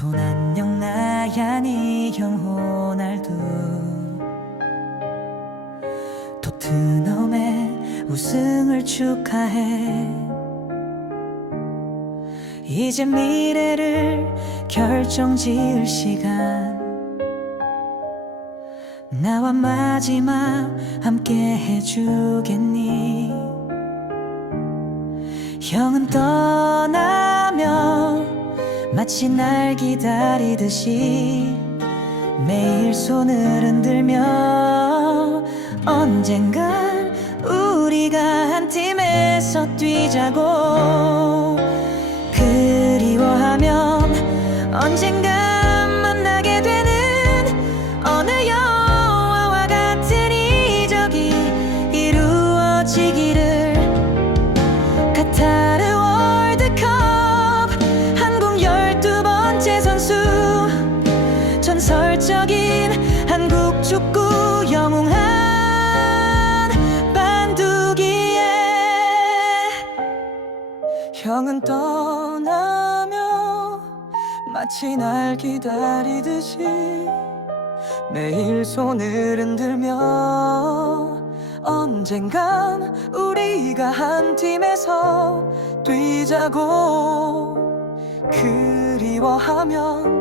손 안녕 나야니 영호날두 토트넘의 우승을 축하해. 이제 미래를 결정 지을 시간. 나와 마지막 함께 해주겠니? 형은 떠나면 마치 날 기다리듯이 매일 손을 흔들며 언젠간 우리가 한 팀에서 뛰자고. 그리워하면 언젠간 전설적인 한국 축구 영웅한 반두기에 형은 떠나며 마치 날 기다리듯이 매일 손을 흔들며 언젠간 우리가 한 팀에서 뛰자고 그리워하면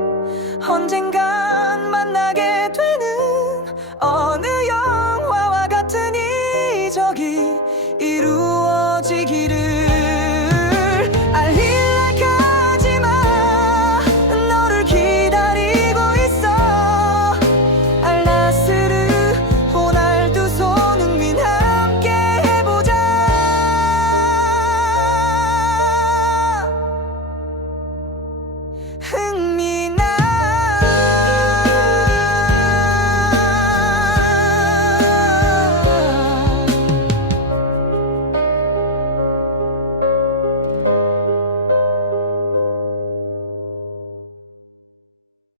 언젠간 만나게 되는 어느 영화와 같은 이적이 이루